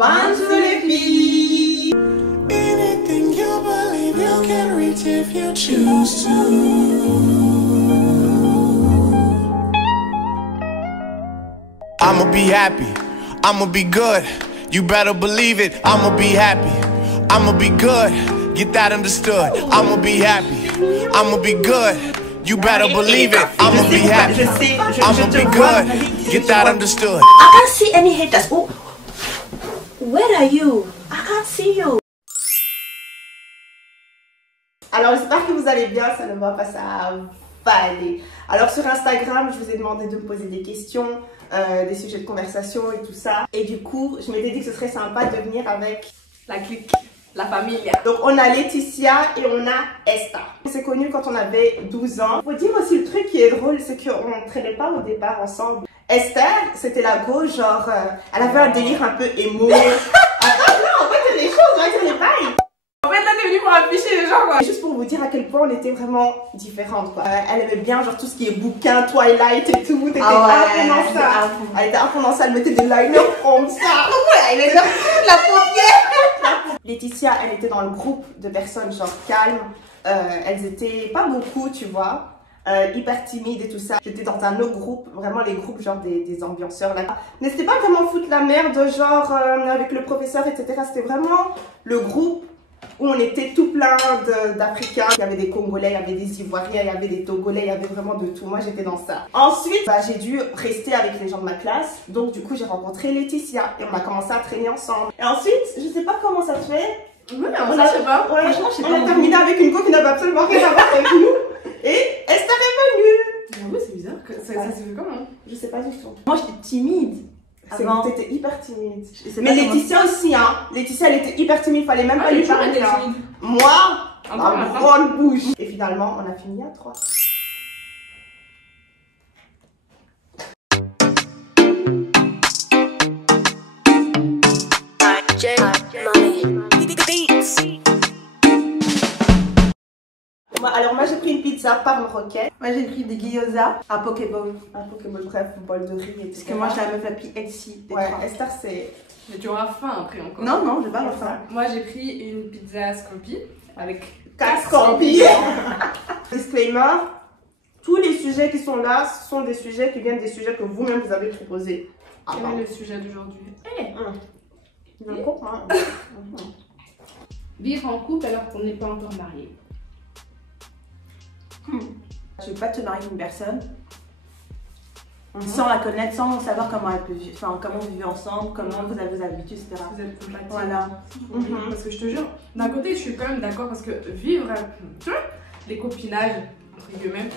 Bonjour les filles. Anything you believe you can reach if you choose to. I'ma be happy, I'ma be good. You better believe it, I'ma be happy, I'ma be good. Get that understood. I'ma be happy, I'ma be good. You better believe it, I'ma be happy, I'ma be good. Get that understood. I can't see any haters. Oh, where are you? I can't see you. Alors j'espère que vous allez bien, ça ne va pas, ça va aller. Alors sur Instagram, je vous ai demandé de me poser des questions, des sujets de conversation et tout ça. Et du coup, je m'étais dit que ce serait sympa de venir avec la clique, la famille. Donc on a Laetitia et on a Esther. On s'est connus quand on avait 12 ans. Faut dire aussi le truc qui est drôle, c'est qu'on ne traînait pas au départ ensemble. Esther, c'était la go, genre, elle avait un délire un peu émo. Attends, non, on va dire les choses, on va dire les bails. En fait, là, t'es venue pour afficher les gens, quoi. Juste pour vous dire à quel point on était vraiment différentes, quoi. Elle aimait bien, genre, tout ce qui est bouquin, Twilight et tout. T'étais à fond dans ça. Elle était à fond dans ça, elle mettait des liners comme ça. Ouais, elle était la paupière. Laetitia, elle était dans le groupe de personnes, genre, calmes. Elles étaient pas beaucoup, tu vois. Hyper timide et tout ça. J'étais dans un autre groupe, vraiment les groupes genre des ambianceurs là. Mais c'était pas vraiment foutre la merde genre avec le professeur etc. C'était vraiment le groupe où on était tout plein d'Africains. Il y avait des Congolais, il y avait des Ivoiriens, il y avait des Togolais, il y avait vraiment de tout. Moi j'étais dans ça. Ensuite j'ai dû rester avec les gens de ma classe. Donc du coup j'ai rencontré Laetitia et on a commencé à traîner ensemble. Et ensuite je sais pas comment ça se fait. Oui, on a, je sais pas. Ouais, on a terminé avec une go qui n'avait absolument rien à voir avec nous. Et Esther est venue. Oui, c'est bizarre. Ça s'est fait comment? Je sais pas du tout. Moi, j'étais timide. Avant, t'étais hyper timide. Mais Laetitia aussi, hein. Laetitia, elle était hyper timide. Fallait même pas lui parler. Moi, ma grande bouche. Et finalement, on a fini à 3. Alors moi j'ai pris une pizza par marocaine. Moi j'ai pris des gyoza à Pokéball. Un Pokéball, bref, un bol de riz et tout. Parce que moi j'ai la meuf la plus healthy. Ouais, Esther c'est... Mais tu auras faim après encore. Non, non, j'ai pas faim. Moi j'ai pris une pizza scampi avec 4 scampi. Disclaimer, tous les sujets qui sont là, ce sont des sujets qui viennent des sujets que vous-même vous avez proposés. Quel est le sujet d'aujourd'hui? Vivre en couple alors qu'on n'est pas encore marié. Tu veux pas te marier avec une personne sans la connaître, sans savoir comment elle peut vivre, enfin comment vous vivez ensemble, comment vous avez vos habitudes, etc. Vous êtes compatibles. Voilà. Parce que je te jure, d'un côté je suis quand même d'accord parce que vivre, tu vois, les copinages, entre guillemets,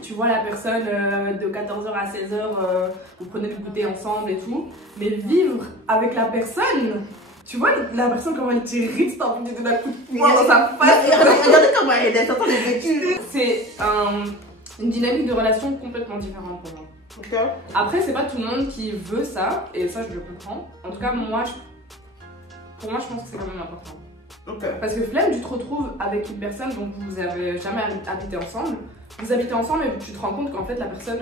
tu vois la personne de 14h à 16h, vous prenez le goûter ensemble et tout, mais vivre avec la personne, tu vois la personne comment elle t'irrite, t'as envie de donner un coup de poing dans sa face. Regardez comment elle est, t'entends les vécus. C'est une dynamique de relation complètement différente pour moi. Okay. Après, c'est pas tout le monde qui veut ça, et ça je le comprends. En tout cas, moi, pour moi, je pense que c'est quand même important. Okay. Parce que flemme, tu te retrouves avec une personne dont vous avez jamais habité ensemble. Vous habitez ensemble et tu te rends compte qu'en fait, la personne,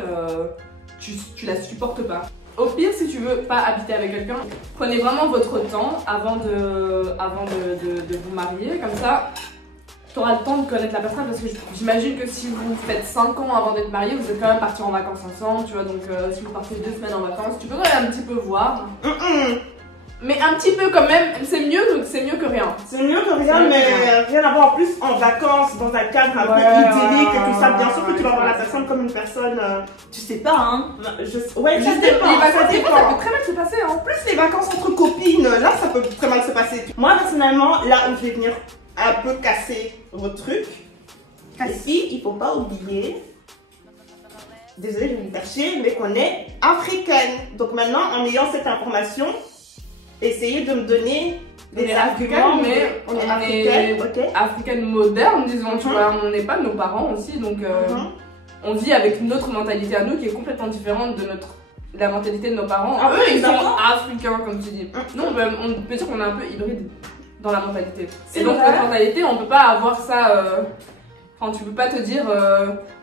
tu la supportes pas. Au pire, si tu veux pas habiter avec quelqu'un, prenez vraiment votre temps avant de vous marier. Comme ça, tu auras le temps de connaître la personne. Parce que j'imagine que si vous faites 5 ans avant d'être marié, vous êtes quand même partis en vacances ensemble. Tu vois, donc si vous partez 2 semaines en vacances, tu peux quand même un petit peu voir. Mais un petit peu quand même, c'est mieux que rien. C'est mieux que rien, mais rien à voir en plus en vacances, dans un cadre un peu idyllique et tout ça. Bien sûr que tu vas voir la personne comme une personne. Tu sais pas, hein. Ouais, ça dépend. Les vacances, Ça dépend. ça peut très mal se passer. En plus, Les vacances entre copines, là, ça peut très mal se passer. Moi, personnellement, là où je vais venir un peu casser votre truc, et puis, il faut pas oublier. Désolée, je vais vous faire chier, mais qu'on est africaine. Donc maintenant, en ayant cette information, essayez de me donner des arguments, mais on est africaine, ok. Africaine moderne, disons, tu vois, on n'est pas de nos parents aussi, donc on vit avec notre mentalité à nous qui est complètement différente de la mentalité de nos parents. Ah, Eux, ils sont d'accord. africains, comme tu dis. Nous, on peut dire qu'on est un peu hybride dans la mentalité. C'est Et donc, vrai. notre mentalité, on peut pas avoir ça. Enfin, tu peux pas te dire,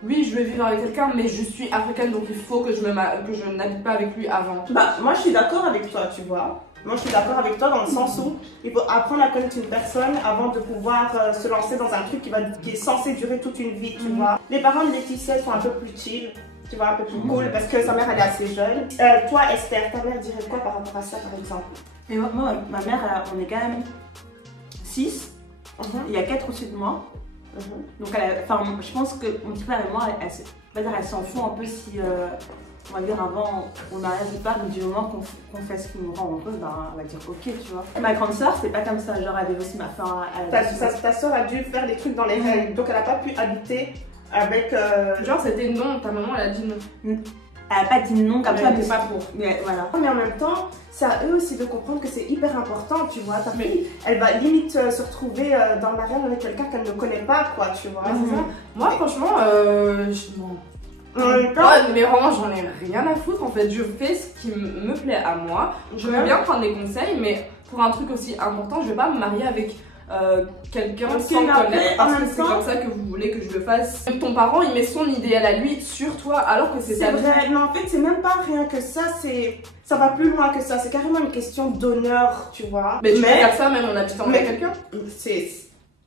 oui, je vais vivre avec quelqu'un, mais je suis africaine, donc il faut que je n'habite pas avec lui avant. Bah, moi, je suis d'accord avec toi, tu vois. Moi, je suis d'accord avec toi dans le sens où il faut apprendre à connaître une personne avant de pouvoir se lancer dans un truc qui est censé durer toute une vie, tu vois. Les parents de Laetitia sont un peu plus chill, tu vois, un peu plus cool parce que sa mère, elle est assez jeune. Toi, Esther, ta mère dirait quoi par rapport à ça, par exemple? Et moi, ma mère, on est quand même 6. Il y a 4 au-dessus de moi. Donc, je pense que mon frère et moi, elle s'en fout un peu si, on va dire, avant, on n'arrive pas, mais du moment qu'on fait ce qui nous rend heureux, ben, on va dire ok, tu vois. Ma grande soeur, c'est pas comme ça, genre, elle avait aussi ma femme. Ta soeur a dû faire des trucs dans les règles, donc elle n'a pas pu habiter avec. Genre, c'était non, ta maman, elle a dit non. Elle n'a pas dit non comme ça, mais pas pour. Mais voilà. Mais en même temps, c'est à eux aussi de comprendre que c'est hyper important, tu vois. Ta fille, elle va limite se retrouver dans le mariage avec quelqu'un qu'elle ne connaît pas, quoi, tu vois. C'est ça. Moi, franchement, mais vraiment, j'en ai rien à foutre en fait. Je fais ce qui me plaît à moi. Je veux bien prendre des conseils, mais pour un truc aussi important, je vais pas me marier avec quelqu'un sans connaître parce que c'est comme ça que vous voulez que je le fasse. Ton parent, il met son idéal à lui sur toi alors que c'est vrai. Mais en fait, c'est même pas rien que ça. Ça va plus loin que ça. C'est carrément une question d'honneur, tu vois. Mais tu peux faire ça même en habitant avec quelqu'un.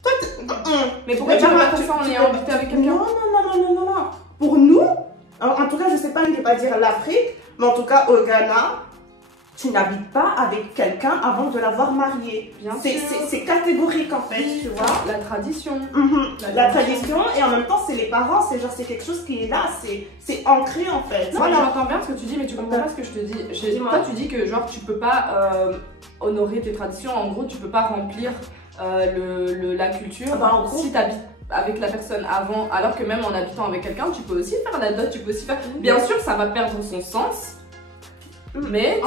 Toi, mais pourquoi tu peux pas faire ça en ayant habité avec quelqu'un? Non. Pour nous, en tout cas, je sais pas, je ne vais pas dire l'Afrique, mais en tout cas au Ghana, tu n'habites pas avec quelqu'un avant de l'avoir marié. C'est catégorique en fait, tu vois. La tradition. La tradition, et en même temps, c'est les parents, c'est quelque chose qui est là, c'est ancré en fait. Non, j'entends bien ce que tu dis, mais tu comprends pas ce que je te dis. Toi, tu dis que genre tu peux pas honorer tes traditions, en gros, tu peux pas remplir la culture si tu habites avec la personne avant, alors que même en habitant avec quelqu'un, tu peux aussi faire la dot, tu peux aussi faire. Bien sûr, ça va perdre son sens. Mais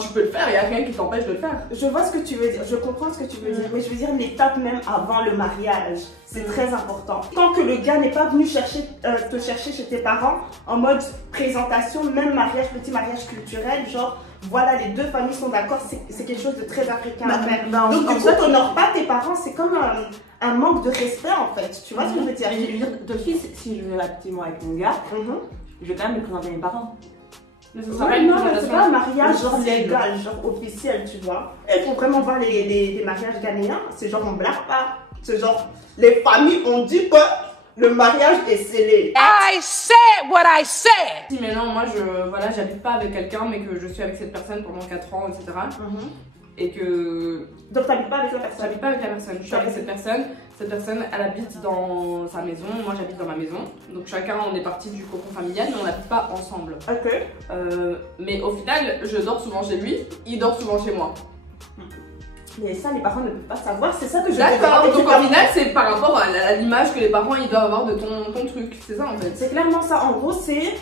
tu peux le faire, il n'y a rien qui t'empêche de le faire. Je vois ce que tu veux dire, je comprends ce que tu veux dire, mais je veux dire l'étape même avant le mariage, c'est très important. Tant que le gars n'est pas venu te chercher chez tes parents en mode présentation, même mariage, petit mariage culturel, genre voilà, les deux familles sont d'accord, c'est quelque chose de très africain à faire. Donc du coup, tu n'honores pas tes parents, c'est comme un manque de respect en fait, tu vois ce que je veux dire. D'office, si je veux habiter moi avec mon gars, je vais quand même lui présenter mes parents. Mais c'est pas un mariage genre légal, genre officiel, tu vois. Il faut vraiment voir les mariages ghanéens, c'est genre on blague pas. C'est genre, les familles ont dit que le mariage est scellé. I said what I said! Mais non, moi j'habite pas avec quelqu'un, mais que je suis avec cette personne pendant 4 ans, etc. Et que. Donc t'habites pas avec la personne? J'habite pas avec la personne, je suis avec cette personne. Cette personne, elle habite dans sa maison, moi j'habite dans ma maison. Donc chacun, on est parti du cocon familial, mais on n'habite pas ensemble. Ok. Mais au final, je dors souvent chez lui, il dort souvent chez moi. Mais ça, les parents ne peuvent pas savoir, c'est ça que je veux dire. D'accord, donc au final, c'est par rapport à l'image que les parents ils doivent avoir de ton truc, c'est ça en fait. C'est clairement ça, en gros, c'est.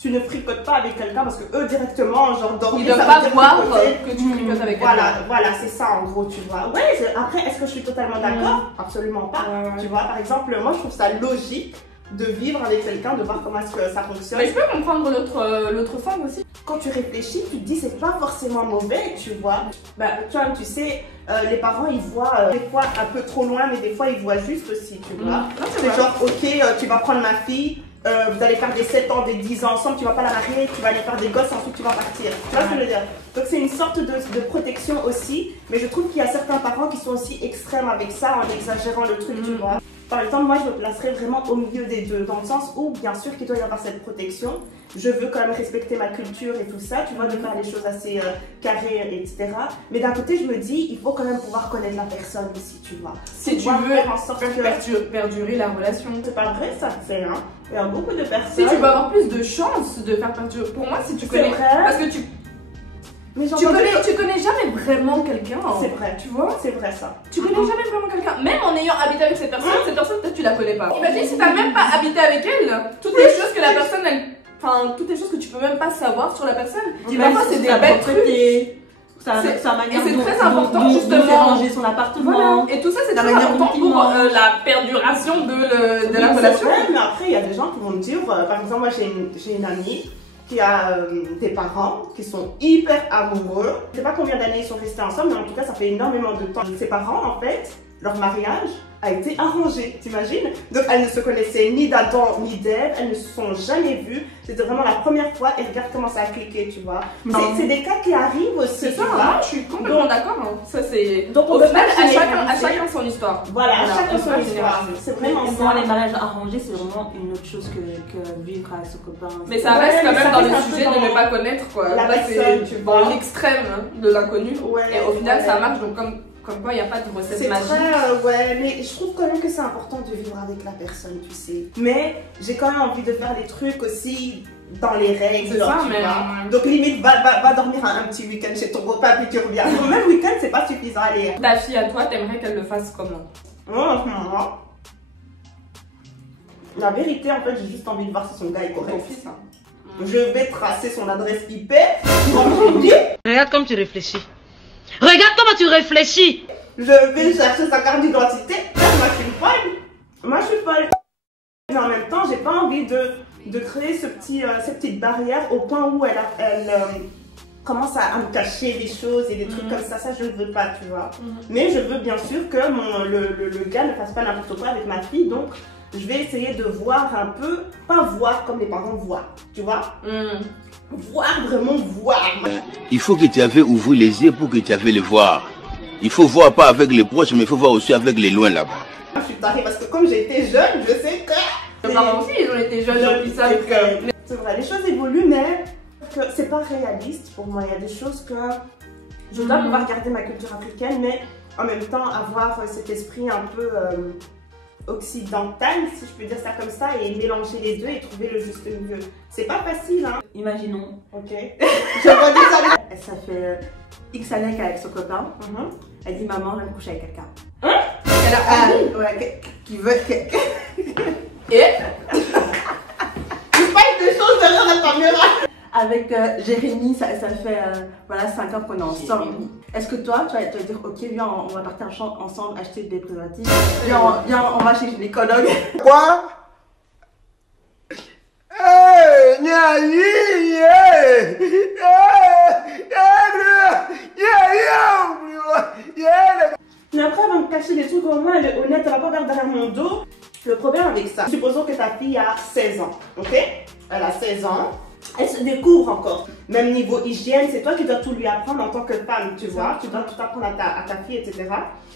Tu ne fricotes pas avec quelqu'un parce que eux directement, genre dormir, ils doivent pas voir que tu fricotes avec quelqu'un. Voilà, c'est ça en gros, tu vois. Ouais, après, est-ce que je suis totalement d'accord? Absolument pas. Tu vois, par exemple, moi je trouve ça logique de vivre avec quelqu'un, de voir comment est-ce que ça fonctionne. Mais je peux comprendre l'autre femme aussi. Quand tu réfléchis, tu te dis c'est pas forcément mauvais, tu vois. Bah, toi, tu sais, les parents ils voient des fois un peu trop loin, mais des fois ils voient juste aussi, tu vois. C'est genre, ok, tu vas prendre ma fille. Vous allez faire des 7 ans, des 10 ans ensemble, tu vas pas la marier, tu vas aller faire des gosses, ensuite tu vas partir. Tu vois ce que je veux dire? Donc c'est une sorte de protection aussi, mais je trouve qu'il y a certains parents qui sont aussi extrêmes avec ça en exagérant le truc, tu vois. Par exemple, moi je me placerais vraiment au milieu des deux, dans le sens où bien sûr qu'il doit y avoir cette protection. Je veux quand même respecter ma culture et tout ça, tu vois, de faire les choses assez carrées, etc. Mais d'un côté, je me dis, il faut quand même pouvoir connaître la personne aussi, tu vois. Si tu veux faire en sorte que perdurer la relation. C'est pas vrai, ça fait, hein. Il y a beaucoup de personnes. Si tu peux avoir plus de chances de faire perdurer. Pour moi, si tu connais. Vrai. Parce que tu connais jamais vraiment quelqu'un. C'est vrai. Tu vois? C'est vrai ça. Tu connais jamais vraiment quelqu'un. Même en ayant habité avec cette personne peut-être tu la connais pas. Imagine si t'as même pas habité avec elle, toutes les choses que la personne toutes les choses que tu peux même pas savoir sur la personne. Parfois c'est des bêtes trucs. Et c'est très important justement ranger son appartement. Et tout ça c'est très important pour la perduration de la relation. Mais après il y a des gens qui vont me dire, par exemple moi j'ai une amie qui a des parents qui sont hyper amoureux. Je sais pas combien d'années ils sont restés ensemble, mais en tout cas ça fait énormément de temps. Ses parents en fait, leur mariage a été arrangé, t'imagines? Donc elles ne se connaissaient ni d'Adam ni d'Ève, elles ne se sont jamais vues. C'était vraiment la première fois et regarde comment ça a cliqué, tu vois. C'est des cas qui arrivent aussi. C'est ça, tu vois. je suis complètement d'accord. Hein. Ça c'est. Donc on Au peut final, pas à chacun son histoire. Voilà, à Voilà, chacun on peut son pas histoire. généraliser. C'est Mais vraiment pour ça. les mariages arrangés, c'est vraiment une autre chose que vivre avec son copain. Mais ça Ouais, reste quand mais ça même dans reste le un peu sujet de dans ne pas connaître quoi. la Là personne, c'est tu dans vois. l'extrême de l'inconnu. Ouais, Et au final ouais. ça marche donc comme quoi il n'y a pas de recette C'est magique. très, ouais, mais je trouve quand même que c'est important de vivre avec la personne, tu sais. Mais j'ai quand même envie de faire des trucs aussi dans les règles, C'est genre, ça, tu mais- vois. Donc limite, va dormir un petit week-end chez ton copain puis tu reviens. Même week-end, c'est pas suffisant, allez. Ta fille à toi, t'aimerais qu'elle le fasse comment? La vérité, en fait, j'ai juste envie de voir si son gars est Ton correct. fils, hein. Je vais tracer son adresse IP. Comme je dis, Regarde comme tu réfléchis. Regarde comment tu réfléchis. je vais chercher sa carte d'identité. Moi, je suis folle. Moi, je suis folle. Mais en même temps, j'ai pas envie de créer cette petite barrière au point où elle commence à me cacher des choses et des trucs comme ça. Ça, je ne veux pas, tu vois. Mais je veux bien sûr que le gars ne fasse pas n'importe quoi avec ma fille. Donc, je vais essayer de voir un peu, pas voir comme les parents voient, tu vois. Voir, vraiment voir. Il faut que tu avais ouvert les yeux pour que tu avais le voir. Il faut voir pas avec les proches, mais il faut voir aussi avec les loin là-bas. Je suis tarée parce que comme j'ai été jeune, je sais que... Mes parents aussi, ils ont été jeunes, donc ils savent que. C'est vrai, les choses évoluent, mais que c'est pas réaliste pour moi. Il y a des choses que je dois pouvoir garder ma culture africaine, mais en même temps avoir cet esprit un peu occidental, si je peux dire ça comme ça, et mélanger les deux et trouver le juste milieu. C'est pas facile, hein. Imaginons, Ok. Je vois des amis. ça fait X années qu'elle est avec son copain. Elle dit maman, je vais me coucher avec quelqu'un. Elle a Ah, ouais, qui veut. Et Tu parles des choses derrière la caméra. Avec Jérémy, ça fait voilà, 5 ans qu'on est ensemble. Est-ce que toi, tu vas dire ok, viens, on va partir ensemble acheter des préservatifs. Viens, on va chez le gynécologue. Quoi? Mais après, elle va me cacher des trucs, au moins elle est honnête, elle va pas faire derrière mon dos. Le problème avec ça, supposons que ta fille a 16 ans, ok? Elle a 16 ans, elle se découvre encore. Même niveau hygiène, c'est toi qui dois tout lui apprendre en tant que femme, tu vois? Tu dois tout apprendre à ta fille, etc.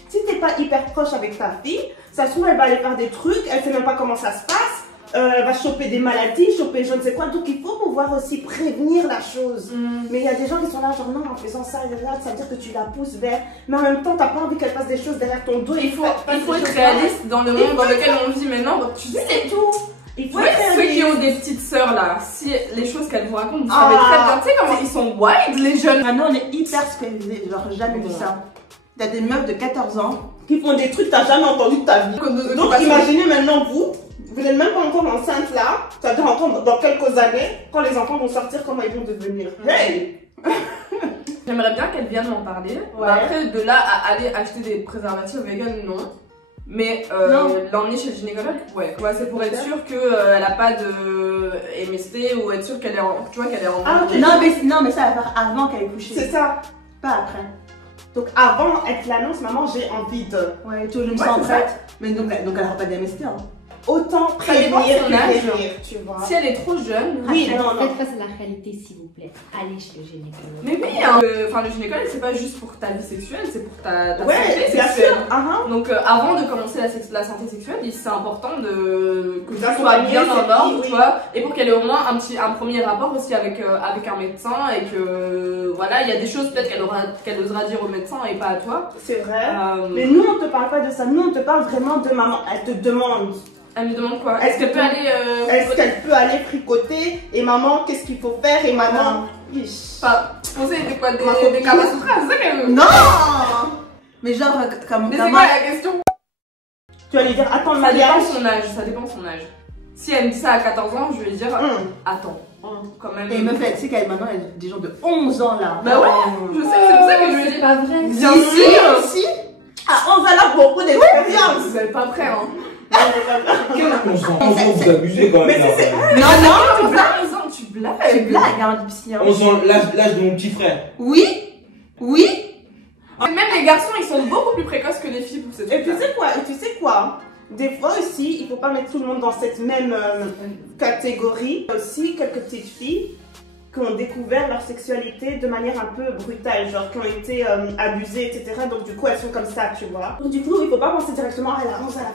Si t'es pas hyper proche avec ta fille, ça se trouve, elle va aller faire des trucs, elle sait même pas comment ça se passe. Elle va choper des maladies, choper je ne sais quoi. Donc il faut pouvoir aussi prévenir la chose. Mais il y a des gens qui sont là, genre non, en faisant ça, ça veut dire que tu la pousses vers. Mais en même temps, t'as pas envie qu'elle fasse des choses derrière ton dos. il faut être réaliste dans le monde dans lequel on vit maintenant. Donc tu sais, C'est tout. Il faut ouais, être ceux qui réaliste. ont des petites sœurs là, si les choses qu'elles vous racontent, vous savez très bien. Tu sais comment ils sont wild les jeunes. Maintenant, on est hyper spécialisés. Genre, j'ai jamais vu ça. Il y a des meufs de 14 ans. Qui font des trucs que t'as jamais entendu de ta vie. Donc imaginez maintenant vous n'êtes même pas encore enceinte là. Ça veut dire encore dans quelques années, quand les enfants vont sortir, comment ils vont devenir. Hey! J'aimerais bien qu'elle vienne m'en parler. Ouais. Après, de là à aller acheter des préservatifs vegan, non. Mais l'emmener chez le gynécologue, ouais. C'est pour être sûr qu'elle a pas de MST ou être sûr qu'elle est en. Tu vois qu'elle est en. Ah, ok. Non, mais ça va faire avant qu'elle ait couché. C'est ça. Pas après. Donc avant, elle te l'annonce, maman, j'ai envie de. Ouais, tu vois, je me Ouais, sens c'est prête. Mais donc elle n'aura pas d'MST. Hein. Autant Ça dépend de prévenir son que âge. guérir, tu vois. Si elle est trop jeune. Oui, non, non. Faites face à la réalité, s'il vous plaît. Allez chez le gynécologue. Mais oui, hein. Enfin, le gynécologue, c'est pas juste pour ta vie sexuelle, c'est pour ta Ouais, santé bien sexuelle. sûr. Uh-huh. Donc, avant de commencer la santé sexuelle, c'est important que tout soit D'accompagner bien en cette ordre, vie, tu oui. vois. Et pour qu'elle ait au moins un premier rapport aussi avec un médecin et que, voilà, il y a des choses peut-être qu'elle osera dire au médecin et pas à toi. C'est vrai. Mais nous, on te parle pas de ça. Nous, on te parle vraiment de maman. Elle te demande. Elle me demande quoi? Est-ce Est-ce qu'elle peut aller. Est-ce qu'elle peut aller fricoter? Et maman, qu'est-ce qu'il faut faire? Et maman. Enfin, poser des quoi? Ma copine. Des Kamasutra, c'est ça qu'elle veut? Non. Mais genre, comme. Mais c'est quoi la question? Tu vas lui dire, attends le Ça dépend mariage. de son âge, ça dépend de son âge. Si elle me dit ça à 14 ans, je vais lui dire attends, quand même. Et meuf, elle sait qu'elle maintenant, elle a des gens de 11 ans là. Bah ouais, je sais, c'est pour ça que je lui C'est dis pas vrai. bien sûr. Si. À 11 ans là, beaucoup d'expérience. Vous êtes pas prêts, hein. On sent vous abusez quand même. Mais si c'est. Non, non, 15 ans, tu blagues. tu blagues, hein, du psy. Hein. On sent l'âge de mon petit frère. Oui, oui. Même les garçons, ils sont beaucoup plus précoces que les filles pour cette Et tu sais quoi? Des fois aussi, il faut pas mettre tout le monde dans cette même catégorie. Il y a aussi quelques petites filles qui ont découvert leur sexualité de manière un peu brutale, genre qui ont été abusées, etc. Donc du coup, elles sont comme ça, tu vois. Donc du coup, il faut pas penser directement à la rose, à la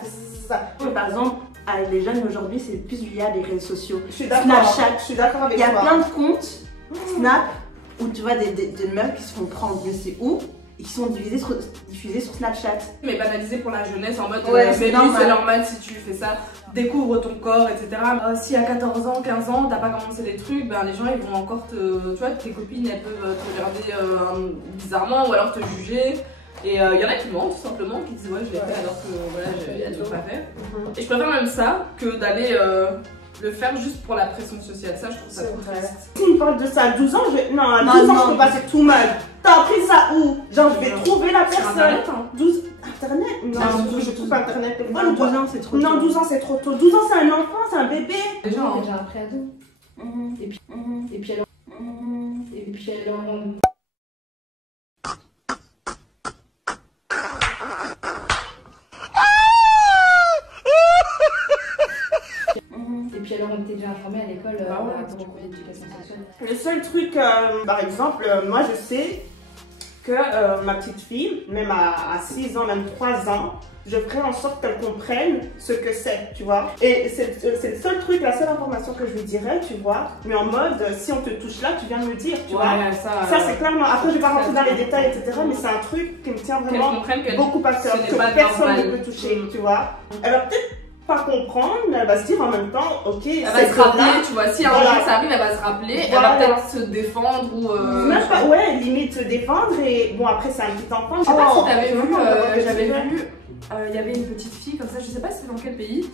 ça. Par exemple, avec les jeunes aujourd'hui, c'est plus lié à des réseaux sociaux. Je suis d'accord. Snapchat. Je suis d'accord avec toi. Il y a toi. plein de comptes Snap où tu vois des meufs qui se font prendre je sais où et qui sont diffusés sur Snapchat. Mais banalisé pour la jeunesse en mode ouais, c'est normal si tu fais ça, découvre ton corps, etc. Si à 14 ans, 15 ans, t'as pas commencé des trucs, ben les gens ils vont encore tu vois, tes copines elles peuvent te regarder bizarrement ou alors te juger. Et il y en a qui mentent tout simplement, qui disent ouais je l'ai fait alors que voilà, j'ai toujours pas fait. Et je préfère même ça que d'aller le faire juste pour la pression sociale. Ça je trouve ça trop triste. Si on parle de ça à 12 ans, non, à 12 ans je peux passer tout mal. T'as appris ça où? Genre je vais trouver la personne. Internet, hein. 12... Internet? Non, je trouve pas internet. Oh, 12 ans c'est trop tôt. Non, 12 ans c'est trop tôt. 12 ans c'est un enfant, c'est un bébé. Déjà, on est déjà un préado. Et puis alors... Et puis alors on était déjà informé à l'école pour l'éducation sexuelle. Le seul truc, par exemple, moi je sais que ma petite fille, même à 6 ans, même 3 ans, je ferai en sorte qu'elle comprenne ce que c'est, tu vois. Et c'est le seul truc, la seule information que je lui dirais, tu vois. Mais en mode, si on te touche là, tu viens de me dire, tu vois. Ça c'est clairement, après je vais pas rentrer dans les détails, etc. Mais c'est un truc qui me tient vraiment beaucoup à cœur, que personne ne peut toucher, tu vois. Elle va peut-être pas comprendre, mais elle va se dire en même temps, ok, elle va se rappeler, tu vois, si un jour ça arrive, elle va se rappeler, elle va peut-être se défendre ou... Même pas, ouais, limite se défendre et bon après c'est un petit enfant. Je sais pas si t'avais vu, j'avais vu, il y avait une petite fille comme ça, je sais pas c'est dans quel pays.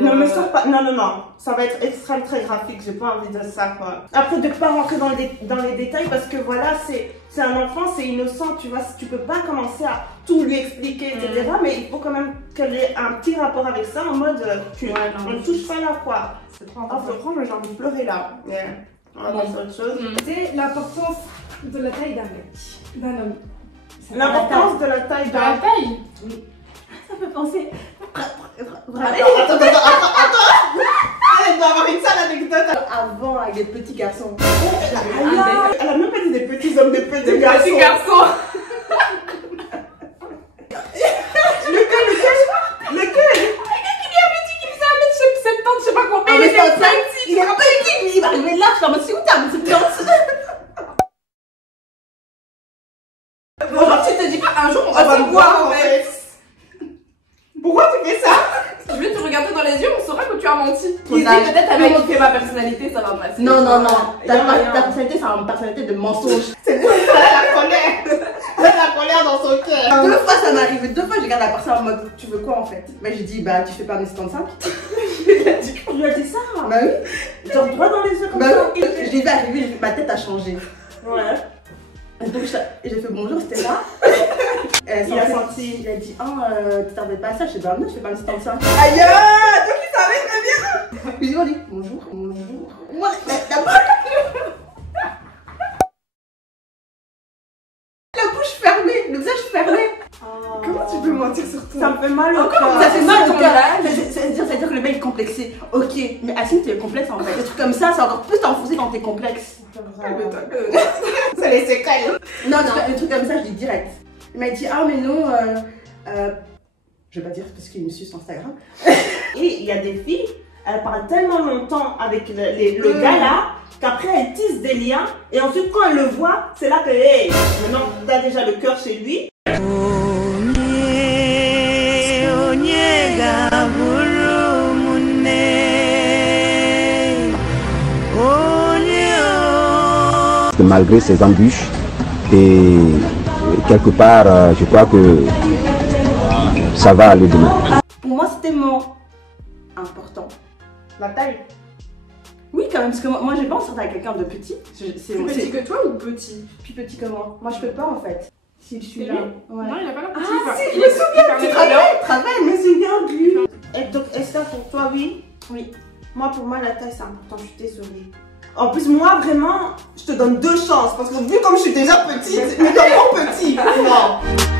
Non mais ça pas, non, ça va être extrêmement très graphique, j'ai pas envie de ça quoi. Après de pas rentrer dans les détails parce que voilà, c'est un enfant, c'est innocent, tu vois, tu peux pas commencer à tout lui expliquer, etc. Mais il faut quand même qu'elle ait un petit rapport avec ça en mode, on ne touche pas là quoi. C'est trop important. Franchement, j'ai envie de pleurer là. On va passer à autre chose. C'est l'importance de la taille d'un mec, d'un homme. L'importance de la taille d'un la taille. Oui. Ça peut penser... Attends. Elle doit avoir une sale anecdote. Avant, avec des petits garçons. Elle a même pas dit des petits hommes, des petits garçons. Petits garçons. Lequel? Il avait dit qu'il faisait 1m70, je sais pas combien. Il était petit. Il est pas petit, il va arriver là, je suis en mode, c'est où t'as 1m70? Bon, tu te dis pas un jour on va se voir en fait. Pourquoi tu fais ça? Je vais te regarder dans les yeux, on saura que tu as menti. Peut-être avec qui fait ma personnalité, ça va passer. Non. Ta personnalité, c'est une personnalité de mensonge. C'est la colère. Elle a la colère dans son cœur. 2 fois ça m'est arrivé, 2 fois je regarde la personne en mode, tu veux quoi en fait? Mais j'ai dit, bah tu fais pas 1m55. Tu lui as dit ça? Bah oui. Genre droit dans les yeux comme ça. Je l'ai vu arriver, ma tête a changé. Ouais. Donc j'ai fait bonjour, c'était là. Il a senti. Il a dit, tu t'en pas à ça? Je sais pas, non, je fais pas 1m55. Aïe! Donc il savait très bien. Puis on dit, bonjour. Moi, la bouche fermée, le visage fermé. Comment tu peux mentir sur toi? Ça me fait mal au cœur. Ça fait mal au cœur. C'est-à-dire que le mec est complexé. Ok, mais Assine, tu es complexe en fait. Des trucs comme ça, c'est encore plus t'enfoncer quand t'es complexe. C'est les séquelles. Non, des trucs comme ça, je dis direct. Il m'a dit, mais non, je vais pas dire parce qu'il me suit sur Instagram. Et il y a des filles, elles parlent tellement longtemps avec le gars là, qu'après elles tissent des liens, et ensuite quand elles le voient, c'est là que, hey, maintenant t'as déjà le cœur chez lui. Malgré ces embûches, et quelque part, je crois que ça va aller demain. Pour moi, c'est tellement important. La taille? Oui, quand même, parce que moi j'ai pas en sortir avec quelqu'un de petit. Plus petit que toi ou petit? Plus petit que moi. Moi, je peux pas en fait. Si je suis là. Ouais. Non, il a pas l'air petit. Si, je me souviens, tu travailles, je me souviens de lui. Et donc, Esther, pour toi, oui? Oui. Moi, pour moi, la taille, c'est important, je suis désolée. En plus, moi, vraiment, je te te donne 2 chances. Parce que vu comme je suis déjà petite, mais tellement petit. Non.